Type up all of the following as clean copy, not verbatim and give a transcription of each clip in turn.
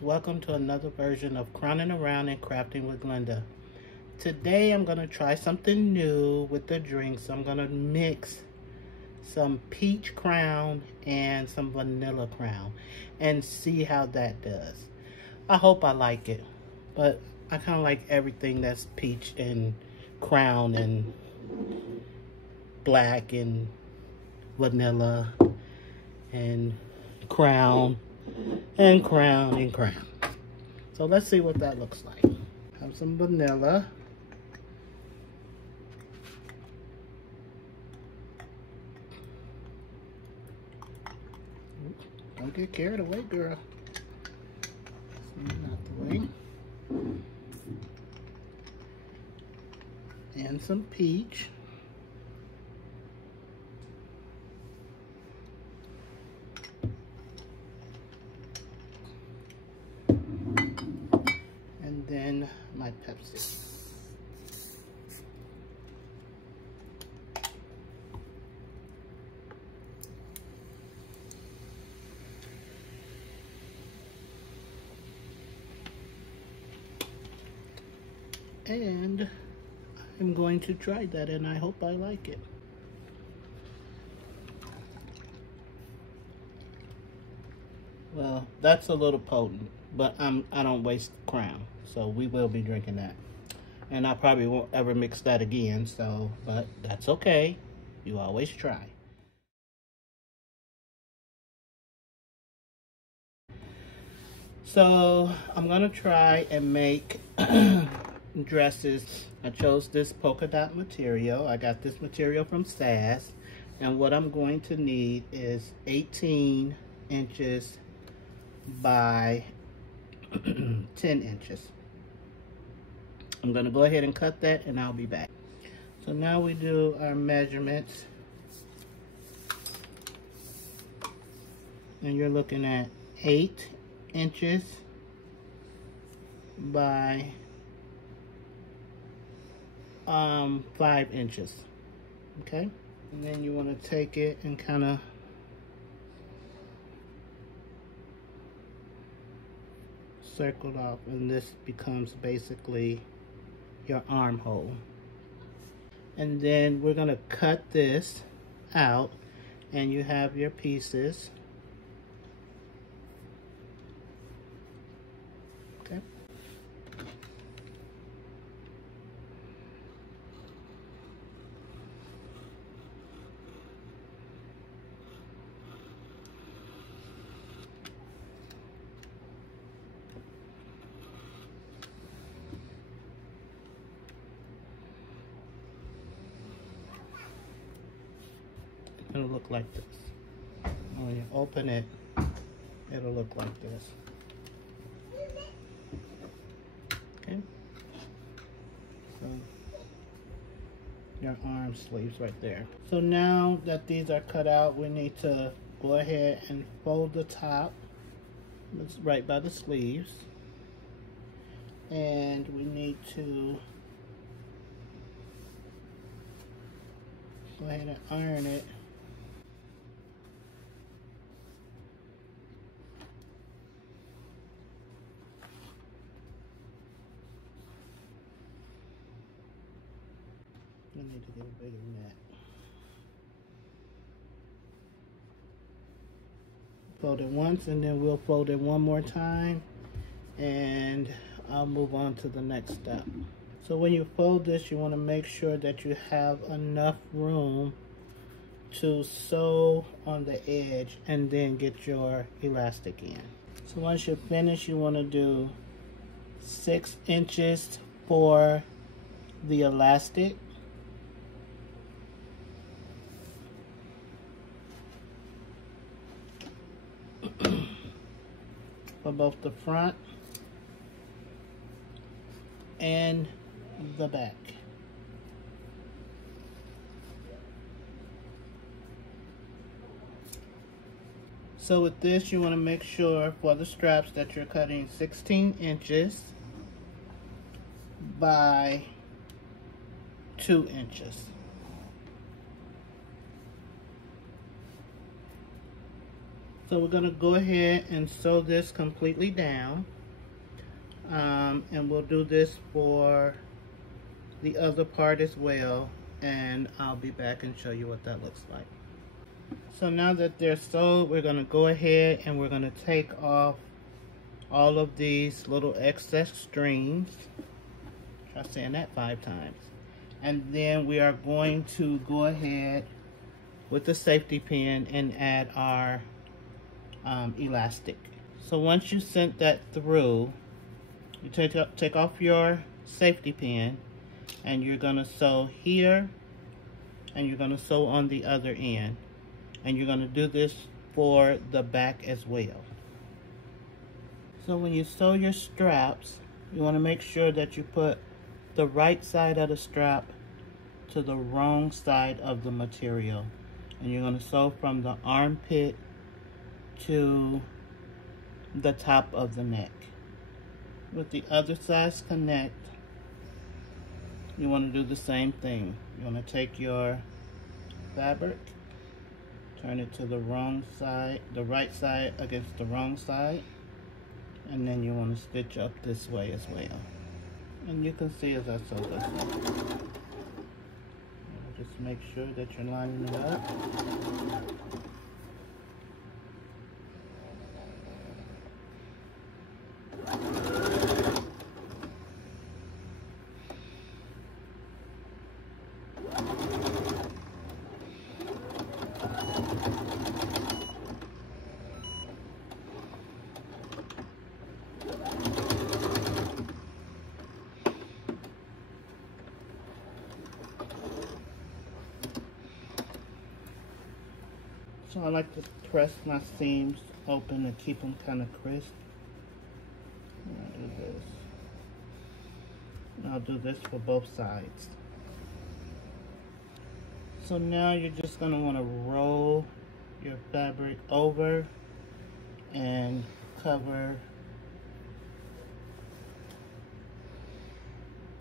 Welcome to another version of Crowning Around and Crafting with Glenda. Today I'm going to try something new with the drinks. I'm going to mix some peach crown and some vanilla crown and see how that does. I hope I like it, but I kind of like everything that's peach and crown and black and vanilla and crown and crown and crown. So let's see what that looks like. Have some vanilla. Don't get carried away, girl. Not the way. And some peach. And then my Pepsi. And I'm going to try that, and I hope I like it. Well, that's a little potent, but I don't waste crown, so we will be drinking that. And I probably won't ever mix that again, so, but that's okay. You always try. So I'm gonna try and make dresses. I chose this polka dot material. I got this material from SAS, and what I'm going to need is 18 inches by 10 inches. I'm going to go ahead and cut that, and I'll be back. So now we do our measurements, and you're looking at 8 inches by 5 inches. Okay, and then you want to take it and kind of circled off, and this becomes basically your armhole. And then we're going to cut this out, and you have your pieces. Okay. It'll look like this. When you open it, it'll look like this. Okay. So your arm sleeves right there. So now that these are cut out, we need to go ahead and fold the top. It's right by the sleeves. And we need to go ahead and iron it. I need to get a bigger net. Fold it once, and then we'll fold it one more time, and I'll move on to the next step. So when you fold this, you want to make sure that you have enough room to sew on the edge and then get your elastic in. So once you're finished, you want to do 6 inches for the elastic. For both the front and the back. So with this, you want to make sure for the straps that you're cutting 16 inches by 2 inches. So we're going to go ahead and sew this completely down, and we'll do this for the other part as well, and I'll be back and show you what that looks like. So now that they're sewed, we're going to go ahead and we're going to take off all of these little excess strings. Try saying that 5 times. And then we are going to go ahead with the safety pin and add our elastic. So once you sent that through, you take off your safety pin, and you're going to sew here, and you're going to sew on the other end, and you're going to do this for the back as well. So when you sew your straps, you want to make sure that you put the right side of the strap to the wrong side of the material, and you're going to sew from the armpit to the top of the neck. With the other sides connect, you want to do the same thing. You want to take your fabric, turn it to the wrong side, the right side against the wrong side, and then you want to stitch up this way as well. And you can see as I sew this up. Just make sure that you're lining it up. So I like to press my seams open to keep them kind of crisp. And I'll do this. And I'll do this for both sides. So now you're just going to want to roll your fabric over and cover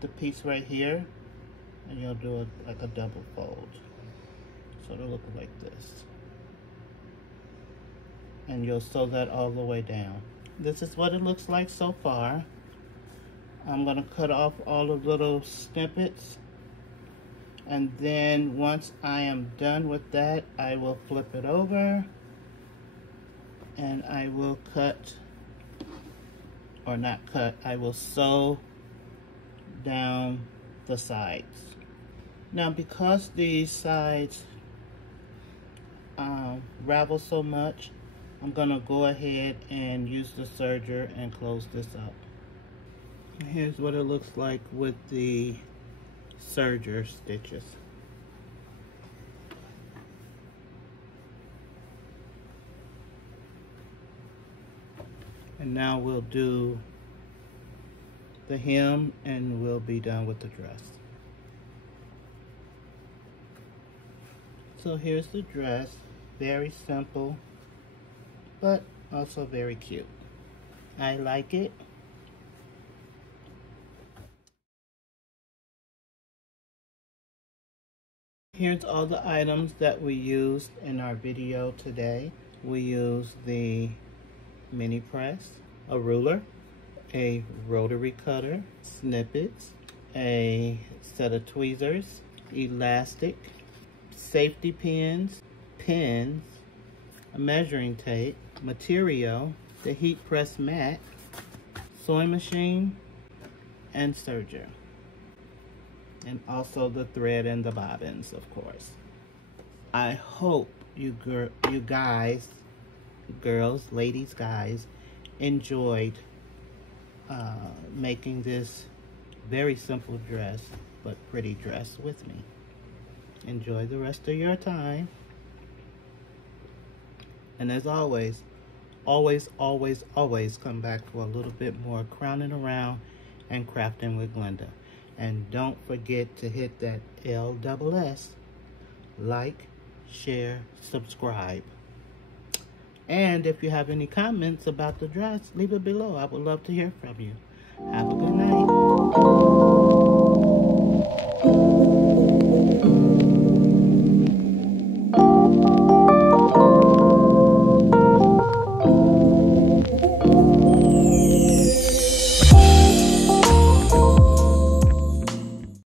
the piece right here, and you'll do like a double fold. So it'll look like this. And you'll sew that all the way down. This is what it looks like so far. I'm going to cut off all the little snippets, and then once I am done with that, I will flip it over and I will cut, or not cut, I will sew down the sides. Now because these sides ravel so much, I'm gonna go ahead and use the serger and close this up. Here's what it looks like with the serger stitches. And now we'll do the hem and we'll be done with the dress. So here's the dress, very simple, but also very cute. I like it. Here's all the items that we used in our video today. We used the mini press, a ruler, a rotary cutter, snippets, a set of tweezers, elastic, safety pins, pins, a measuring tape, material, the heat press mat, sewing machine, and serger. And also the thread and the bobbins, of course. I hope you guys, girls, ladies, guys, enjoyed making this very simple dress, but pretty dress with me. Enjoy the rest of your time. And as always, always, always, always come back for a little bit more crowning around and crafting with Glenda. And don't forget to hit that LSS, like, share, subscribe. And if you have any comments about the dress, leave it below. I would love to hear from you. Have a good night.